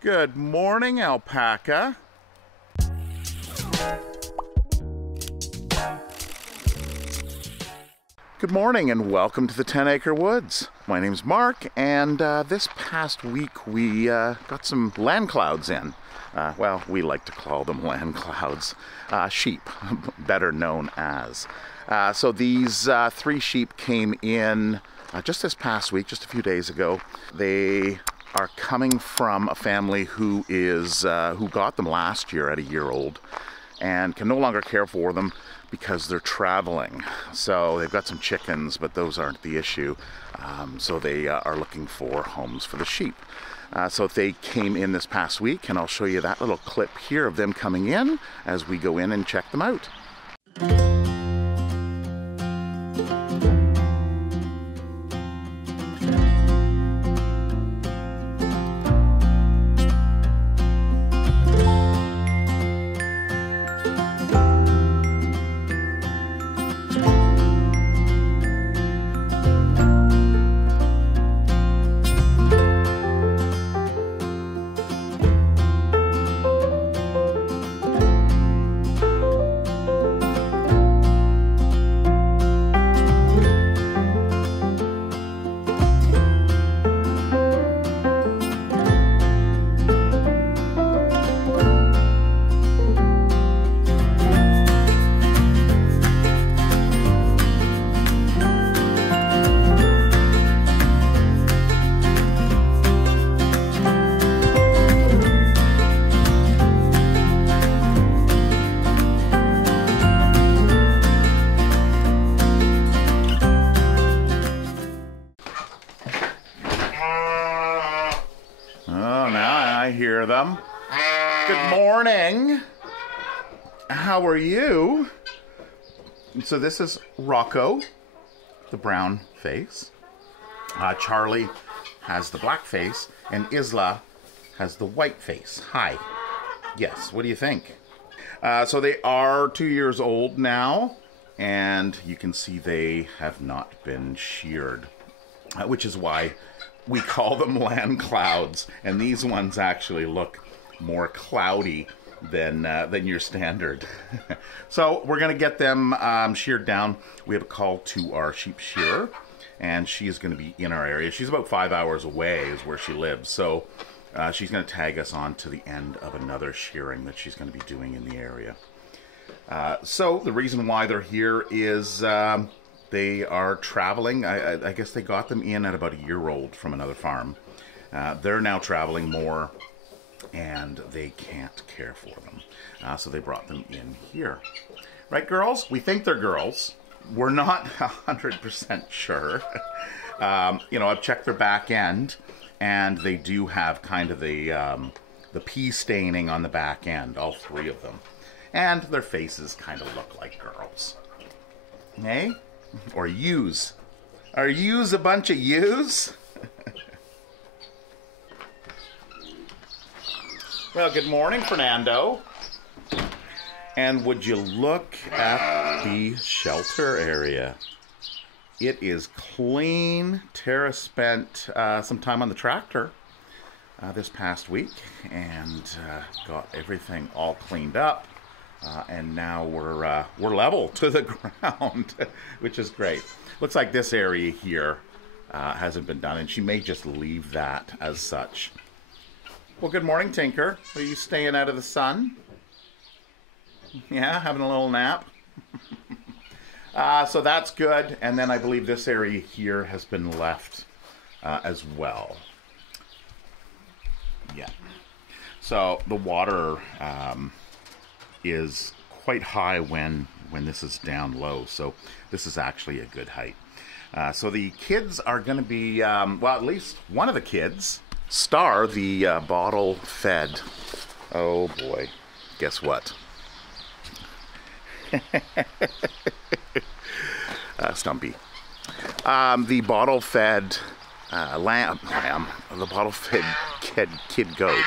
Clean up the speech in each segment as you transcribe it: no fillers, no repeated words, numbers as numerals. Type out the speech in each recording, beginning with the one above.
Good morning, Alpaca. Good morning and welcome to the 10-Acre Woods. My name's Mark, and this past week we got some land clouds in. Well, we like to call them land clouds. Sheep, better known as. So these 3 sheep came in just this past week, just a few days ago. They are coming from a family who got them last year at a year old and can no longer care for them because they're traveling. So they've got some chickens, but those aren't the issue. So they are looking for homes for the sheep. So they came in this past week, and I'll show you that little clip here of them coming in as we go in and check them out. I hear them. Good morning. How are you? So this is Rocco, the brown face. Charlie has the black face, and Isla has the white face. Hi. Yes, what do you think? So they are 2 years old now, and you can see they have not been sheared, which is why we call them land clouds, and these ones actually look more cloudy than your standard. So we're gonna get them sheared down. We have a call to our sheep shearer, and she is gonna be in our area. She's about 5 hours away is where she lives, so she's gonna tag us on to the end of another shearing that she's gonna be doing in the area. So the reason why they're here is they are traveling. I guess they got them in at about a year old from another farm. They're now traveling more, and they can't care for them. So they brought them in here. Right, girls? We think they're girls. We're not 100% sure. You know, I've checked their back end, and they do have kind of the pea staining on the back end, all 3 of them. And their faces kind of look like girls. Hey? Or ewes. Are ewes a bunch of ewes? Well, good morning, Fernando. And would you look at the shelter area? It is clean. Tara spent some time on the tractor this past week and got everything all cleaned up. And now we're level to the ground, which is great. Looks like this area here hasn't been done, and she may just leave that as such. Well, good morning, Tinker. Are you staying out of the sun? Yeah, having a little nap? So that's good. And then I believe this area here has been left as well. Yeah. So the water is quite high when this is down low, so this is actually a good height. So the kids are going to be, well, at least one of the kids, Star, the bottle fed. Oh boy, guess what? Stumpy. The bottle fed the bottle fed kid goat.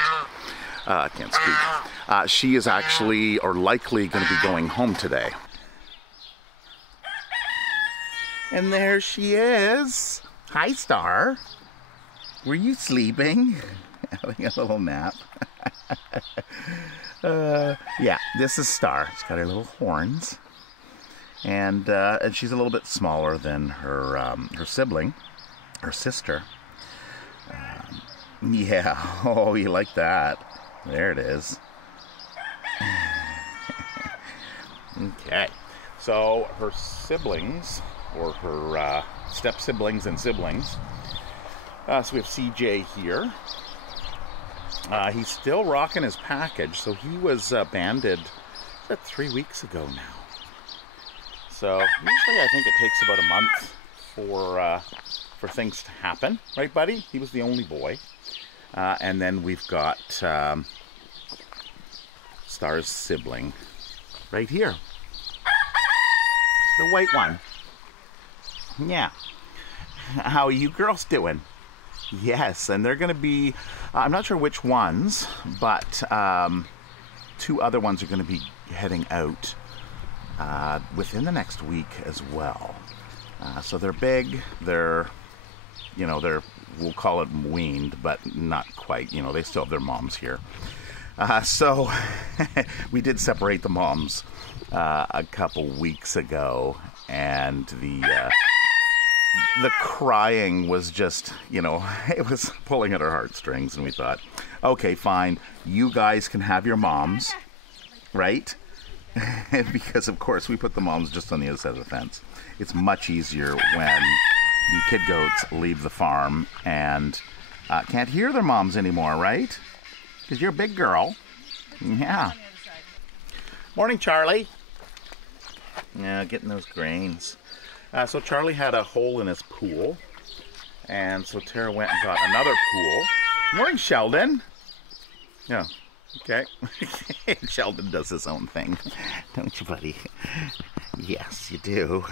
I can't speak. She is actually, or likely, going to be going home today. And there she is. Hi, Star. Were you sleeping? having a little nap. Yeah, this is Star. She's got her little horns. And she's a little bit smaller than her sibling, her sister. Yeah, oh, you like that. There it is. Okay, so her siblings, or her step-siblings and siblings. So we have CJ here. He's still rocking his package, so he was banded 3 weeks ago now. So usually I think it takes about a month for things to happen, right, buddy? He was the only boy. And then we've got Star's sibling right here, the white one. Yeah. How are you girls doing? Yes, and they're going to be, I'm not sure which ones, but 2 other ones are going to be heading out within the next week as well. So they're big, they're, we'll call it weaned, but not quite, they still have their moms here. So we did separate the moms a couple weeks ago, and the crying was just, it was pulling at our heartstrings, and we thought, okay, fine, you guys can have your moms, right? Because, of course, we put the moms just on the other side of the fence. It's much easier when the kid goats leave the farm and can't hear their moms anymore, right? Because you're a big girl. Yeah. Morning, Charlie. Yeah, getting those grains. So Charlie had a hole in his pool, and so Tara went and got another pool. Morning, Sheldon. Yeah, okay. Sheldon does his own thing, don't you, buddy? Yes, you do.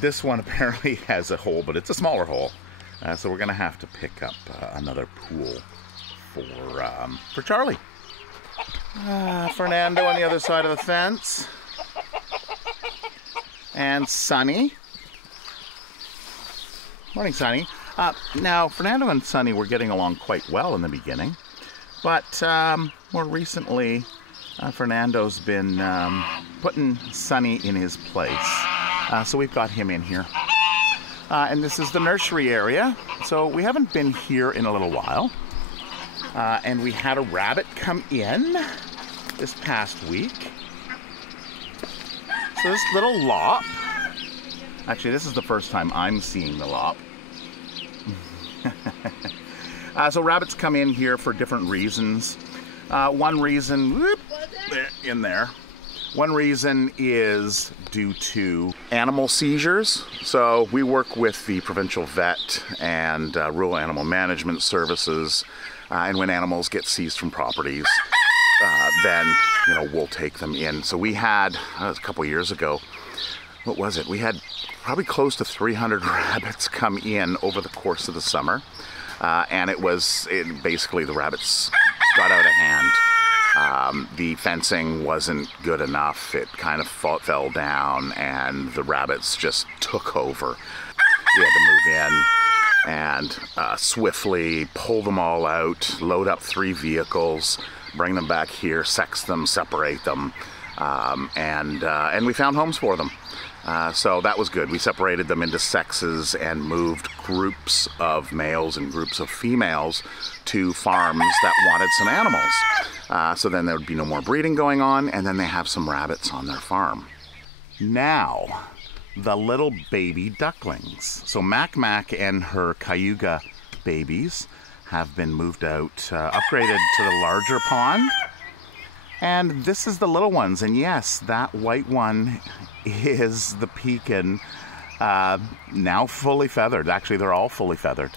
This one apparently has a hole, but it's a smaller hole. So we're going to have to pick up another pool for Charlie. Fernando on the other side of the fence. And Sunny. Morning, Sunny. Now, Fernando and Sunny were getting along quite well in the beginning, but more recently, Fernando's been putting Sunny in his place. So we've got him in here. And this is the nursery area. So we haven't been here in a little while. And we had a rabbit come in this past week. So this little lop, actually this is the first time I'm seeing the lop. So rabbits come in here for different reasons. One reason, whoop, in there. One reason is due to animal seizures. So we work with the provincial vet and rural animal management services, and when animals get seized from properties, then we'll take them in. So we had a couple years ago, what was it? We had probably close to 300 rabbits come in over the course of the summer, and basically the rabbits got out of hand. The fencing wasn't good enough. It kind of fell down, and the rabbits just took over. We had to move in and swiftly pull them all out, load up 3 vehicles, bring them back here, sex them, separate them, and we found homes for them. So that was good. We separated them into sexes and moved groups of males and groups of females to farms that wanted some animals. So then there would be no more breeding going on, and then they have some rabbits on their farm. Now, the little baby ducklings. So Mac and her Cayuga babies have been moved out, upgraded to the larger pond. And this is the little ones. And yes, that white one is the pekin, now fully feathered. Actually, they're all fully feathered.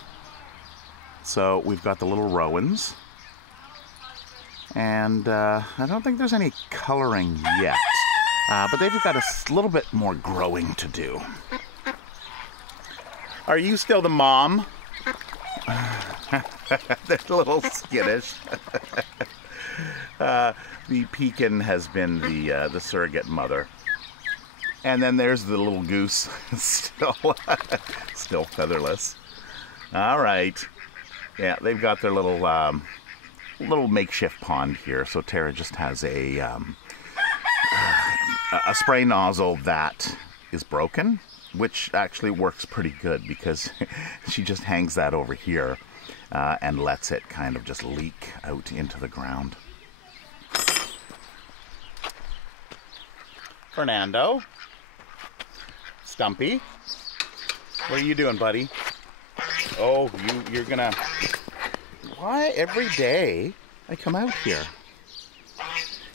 So we've got the little Rowans. And I don't think there's any coloring yet. But they've got a little bit more growing to do. Are you still the mom? They're a little skittish. The pekin has been the surrogate mother. And then there's the little goose, still featherless. All right. Yeah, they've got their little little makeshift pond here. So Tara just has a spray nozzle that is broken, which actually works pretty good because she just hangs that over here and lets it kind of just leak out into the ground. Fernando, Stumpy, what are you doing, buddy? Oh, you're gonna... Why every day I come out here?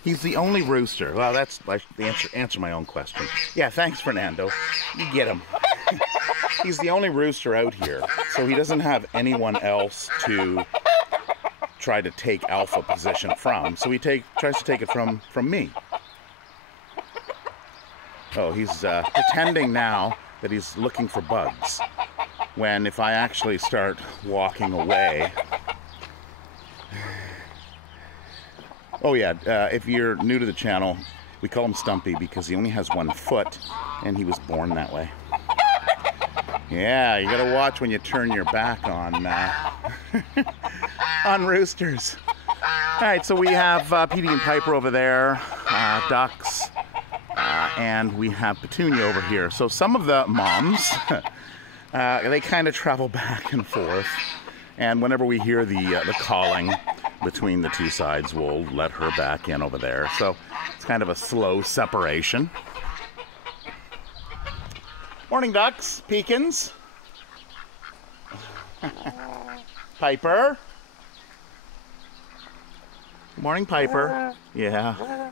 He's the only rooster. Well, that's like the answer my own question. Yeah, thanks, Fernando. You get him. He's the only rooster out here, so he doesn't have anyone else to try to take alpha position from. So he tries to take it from me. Oh, he's pretending now that he's looking for bugs. When if I actually start walking away... Oh yeah, if you're new to the channel, we call him Stumpy because he only has one foot and he was born that way. Yeah, you gotta watch when you turn your back on on roosters. Alright, so we have Petey and Piper over there, ducks, and we have Petunia over here. So some of the moms, they kind of travel back and forth, and whenever we hear the calling between the two sides, we'll let her back in over there. So it's kind of a slow separation. Morning, ducks, Pigeons. Piper. Morning, Piper. Yeah,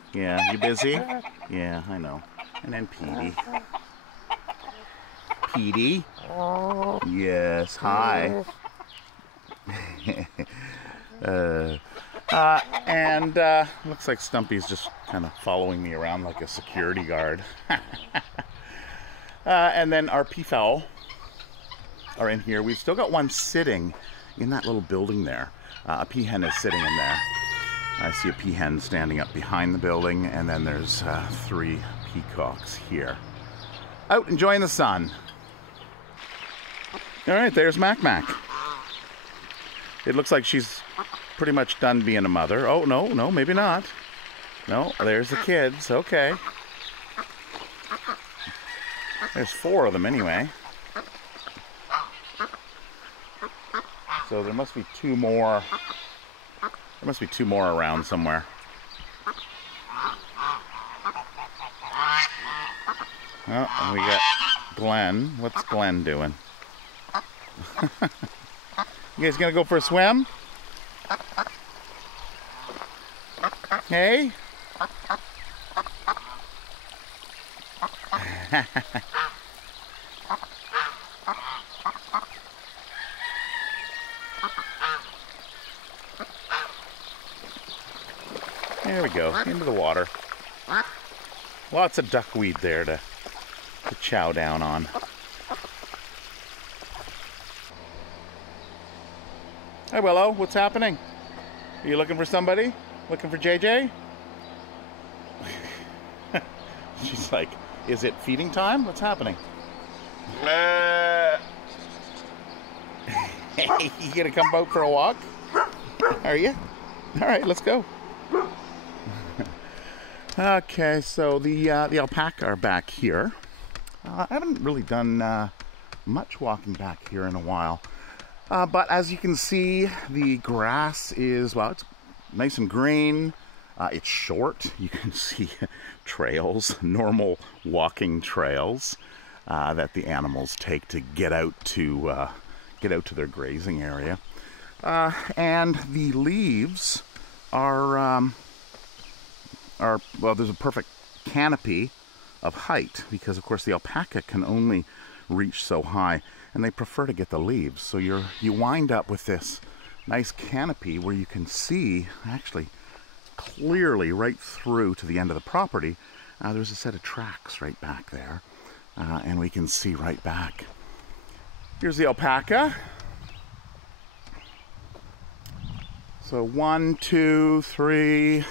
you busy? Yeah, I know. And then Petey. Petey. Yes, hi. And looks like Stumpy's just kind of following me around like a security guard. And then our peafowl are in here. We've still got one sitting in that little building there. A peahen is sitting in there. I see a peahen standing up behind the building, and then there's 3 peacocks here. Out enjoying the sun. All right, there's Mac Mac. It looks like she's pretty much done being a mother. Oh, no, maybe not. No, there's the kids. Okay. There's 4 of them anyway. So there must be 2 more. There must be 2 more around somewhere. Oh, and we got Glenn. What's Glenn doing? You guys gonna go for a swim? Hey? There we go, into the water. Lots of duckweed there to chow down on. Hi Willow, what's happening? Are you looking for somebody? Looking for JJ? She's like, is it feeding time? What's happening? Hey, you gonna come out for a walk? Are you? Alright, let's go. Okay, so the alpaca are back here. I haven't really done much walking back here in a while. But as you can see, the grass is, well, it's nice and green. It's short. You can see trails, normal walking trails that the animals take to get out to their grazing area. And the leaves are well, there's a perfect canopy of height because, of course, the alpaca can only reach so high, and they prefer to get the leaves. So you wind up with this nice canopy where you can see actually clearly right through to the end of the property. There's a set of tracks right back there, and we can see right back. Here's the alpaca. So 1, 2, 3,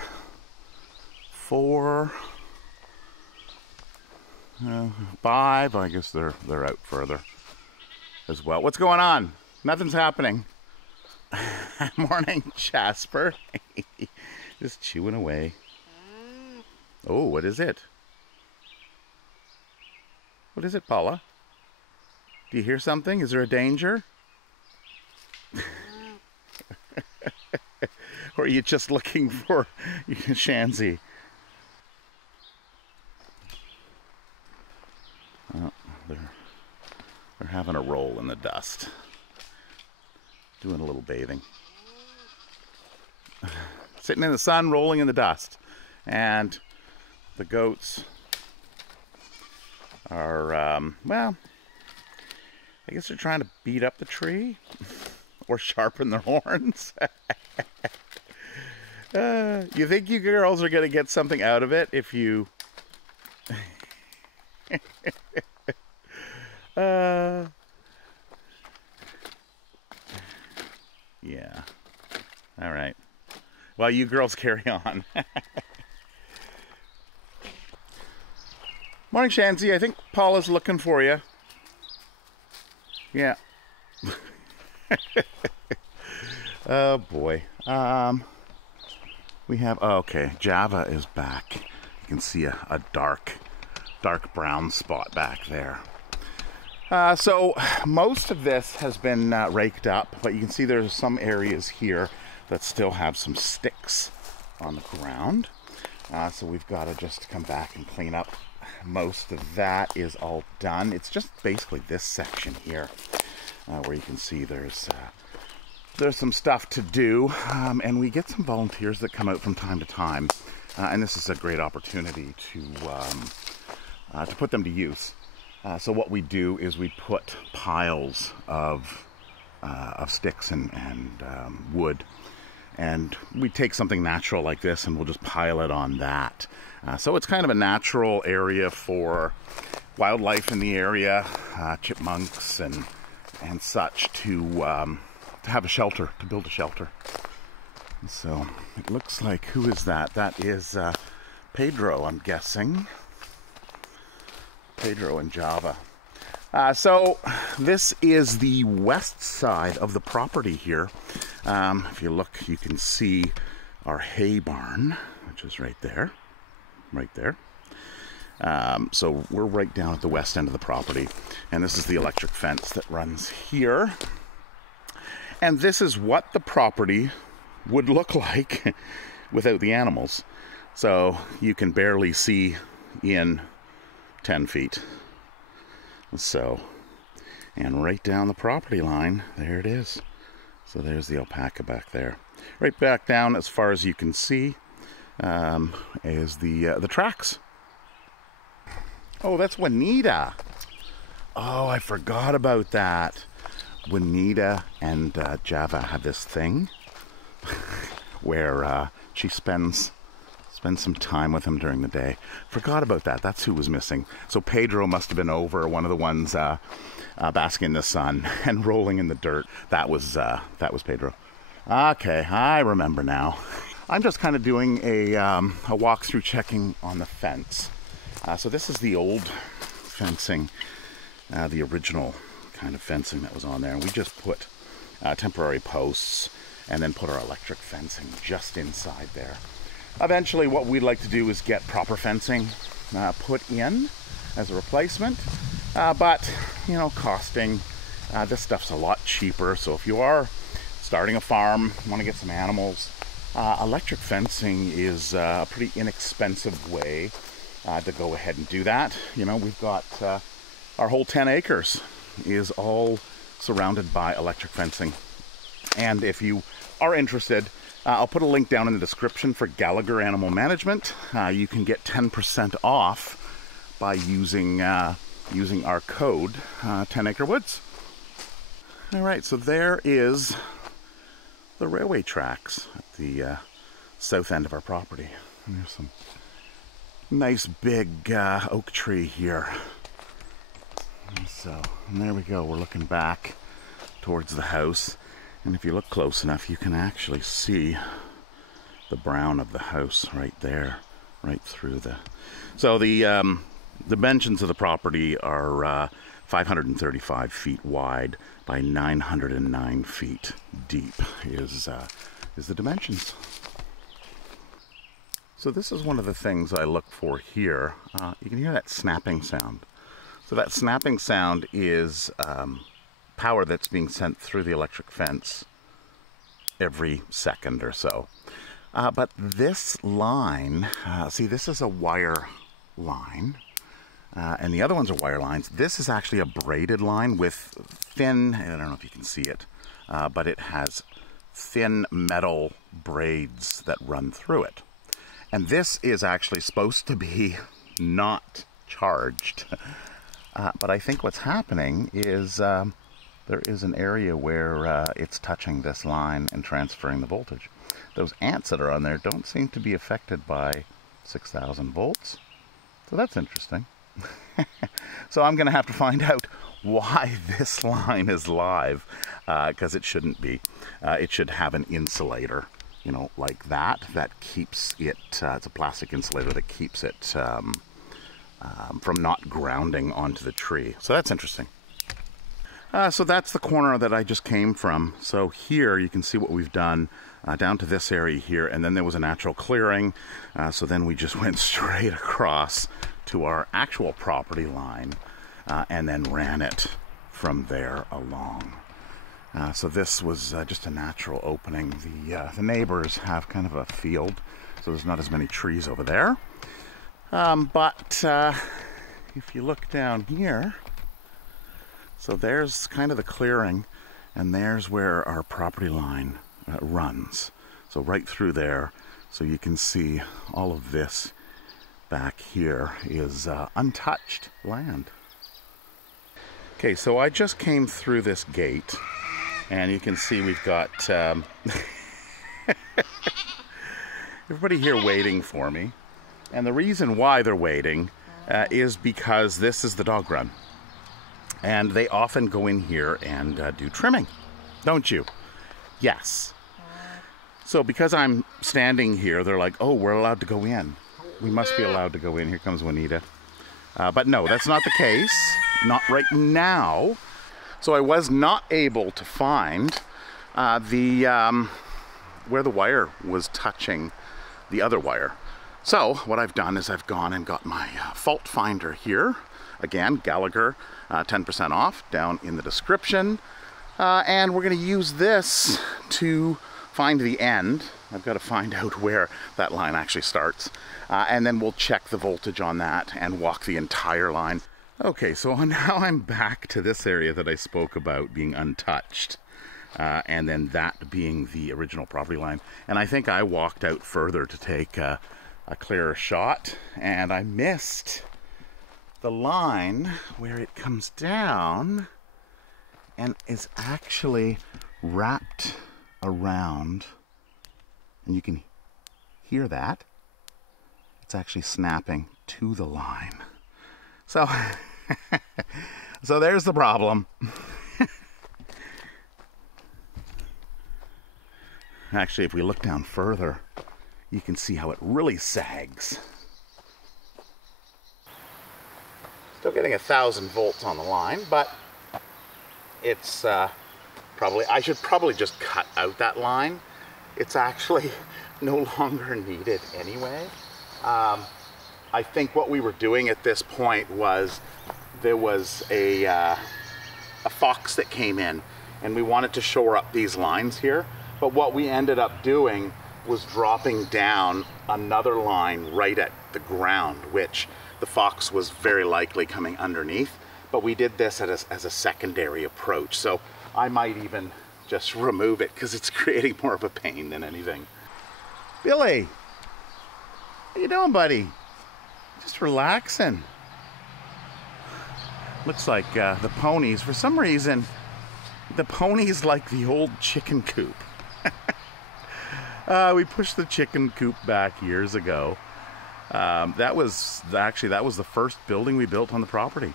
4, 5. I guess they're out further as well. What's going on? Nothing's happening. Morning, Jasper. Just chewing away. Oh, what is it? What is it, Paula? Do you hear something? Is there a danger? Or are you just looking for Shanzy? Oh, they're having a roll in the dust. Doing a little bathing. Sitting in the sun, rolling in the dust. And the goats are, well, I guess they're trying to beat up the tree or sharpen their horns. You think you girls are going to get something out of it if you... Yeah. All right. Well, you girls carry on. Morning, Shanzy. I think Paula's looking for you. Yeah. Oh, boy. We have... Oh, okay. Java is back. You can see a dark brown spot back there. So most of this has been raked up, but you can see there's some areas here that still have some sticks on the ground. So we've got to just come back and clean up. Most of that is all done. It's just basically this section here where you can see there's some stuff to do, and we get some volunteers that come out from time to time, and this is a great opportunity to put them to use. So what we do is we put piles of sticks and wood, and we take something natural like this and we'll just pile it on that. So it's kind of a natural area for wildlife in the area, chipmunks and such, to have a shelter, to build a shelter. So it looks like, who is that? That is Pedro, I'm guessing. Pedro and Java. So this is the west side of the property here. If you look, you can see our hay barn, which is right there. Right there. So we're right down at the west end of the property, and this is the electric fence that runs here. And this is what the property would look like without the animals. So you can barely see in 10 feet. So, and right down the property line, there it is. So there's the alpaca back there. Right back down as far as you can see is the tracks. Oh, that's Juanita. Oh, I forgot about that. Juanita and Java have this thing where she spends some time with him during the day. Forgot about that. That's who was missing. So Pedro must have been over, one of the ones basking in the sun and rolling in the dirt. That was Pedro. Okay, I remember now. I'm just kind of doing a walkthrough, checking on the fence. So this is the old fencing, the original kind of fencing that was on there. And we just put temporary posts and then put our electric fencing just inside there. Eventually what we'd like to do is get proper fencing put in as a replacement, but you know, costing, this stuff's a lot cheaper. So if you are starting a farm, want to get some animals, electric fencing is a pretty inexpensive way to go ahead and do that. You know, we've got our whole 10 acres is all surrounded by electric fencing, and if you are interested, I'll put a link down in the description for Gallagher Animal Management. You can get 10% off by using our code 10 Acre Woods. All right, so there is the railway tracks at the south end of our property. And there's some nice big oak tree here. And there we go. We're looking back towards the house. And if you look close enough, you can actually see the brown of the house right there, right through the... So the dimensions of the property are 535 feet wide by 909 feet deep is the dimensions. So this is one of the things I look for here. You can hear that snapping sound. So that snapping sound is power that's being sent through the electric fence every second or so. But this line, see, this is a wire line. And the other ones are wire lines. This is actually a braided line with thin, I don't know if you can see it, but it has thin metal braids that run through it. And this is actually supposed to be not charged. But I think what's happening is there is an area where it's touching this line and transferring the voltage. Those ants that are on there don't seem to be affected by 6,000 volts. So that's interesting. So I'm going to have to find out why this line is live, because it shouldn't be. It should have an insulator, you know, like that keeps it, it's a plastic insulator that keeps it from not grounding onto the tree. So that's interesting. So that's the corner that I just came from. So here you can see what we've done down to this area here, and then there was a natural clearing. So then we just went straight across to our actual property line and then ran it from there along. So this was just a natural opening. The neighbors have kind of a field, so there's not as many trees over there. But if you look down here, so there's kind of the clearing, and there's where our property line runs. So right through there, so you can see all of this back here is untouched land. Okay, so I just came through this gate, and you can see we've got everybody here waiting for me. And the reason why they're waiting is because this is the dog run. And they often go in here and do trimming, don't you? Yes. So because I'm standing here, they're like, oh, we're allowed to go in. We must be allowed to go in. Here comes Juanita. But no, that's not the case. Not right now. So I was not able to find where the wire was touching the other wire. So what I've done is I've gone and got my fault finder here. Again, Gallagher, 10% off down in the description. And we're going to use this to find the end. I've got to find out where that line actually starts. And then we'll check the voltage on that and walk the entire line. Okay, so now I'm back to this area that I spoke about being untouched. And then that being the original property line. And I think I walked out further to take a clearer shot, and I missed the line where it comes down and is actually wrapped around, and you can hear that. It's actually snapping to the line. So, so there's the problem. Actually, if we look down further, you can see how it really sags. Still getting 1,000 volts on the line, but it's I should probably just cut out that line. It's actually no longer needed anyway. I think what we were doing at this point was there was a fox that came in, and we wanted to shore up these lines here. But what we ended up doing was dropping down another line right at the ground, which the fox was very likely coming underneath. But we did this as a secondary approach. So I might even just remove it because it's creating more of a pain than anything. Billy, how you doing, buddy? Just relaxing. Looks like the ponies, for some reason, the ponies like the old chicken coop. We pushed the chicken coop back years ago. That was the first building we built on the property.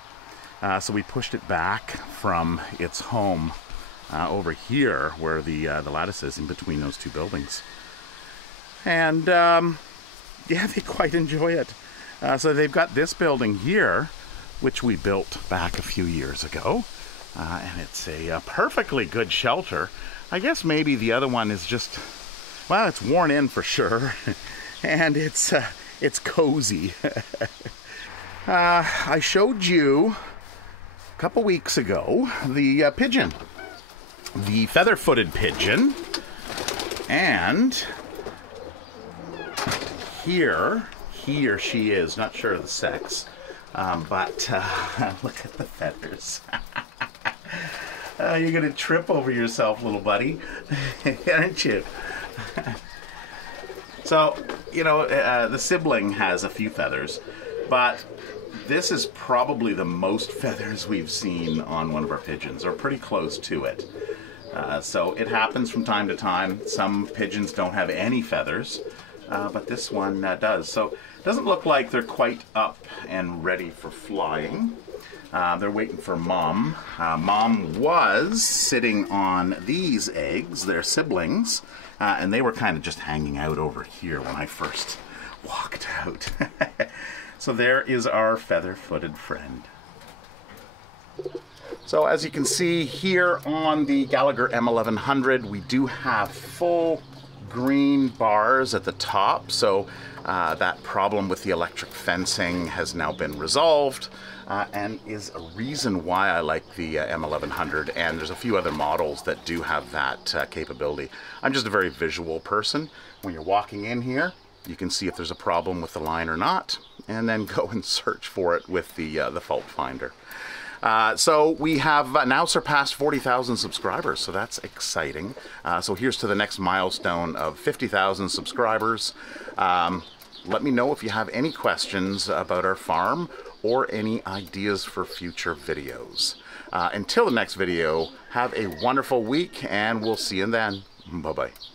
So we pushed it back from its home over here where the lattice is in between those two buildings. And yeah, they quite enjoy it. So they've got this building here which we built back a few years ago. And it's a perfectly good shelter. I guess maybe the other one is just, well, it's worn in for sure. And it's cozy. I showed you a couple weeks ago the pigeon. The feather-footed pigeon. And here, he or she is, not sure of the sex, but look at the feathers. You're gonna trip over yourself, little buddy, aren't you? So, you know, the sibling has a few feathers, but this is probably the most feathers we've seen on one of our pigeons, or pretty close to it. So it happens from time to time. Some pigeons don't have any feathers, but this one does. So it doesn't look like they're quite up and ready for flying. They're waiting for Mom. Mom was sitting on these eggs, their siblings, and they were kind of just hanging out over here when I first walked out. So there is our feather-footed friend. So as you can see here on the Gallagher M1100, we do have full green bars at the top. So that problem with the electric fencing has now been resolved. And is a reason why I like the M1100, and there's a few other models that do have that capability. I'm just a very visual person. When you're walking in here, you can see if there's a problem with the line or not, and then go and search for it with the fault finder. So we have now surpassed 40,000 subscribers, so that's exciting. So here's to the next milestone of 50,000 subscribers. Let me know if you have any questions about our farm or any ideas for future videos. Until the next video, have a wonderful week, and we'll see you then. Bye-bye.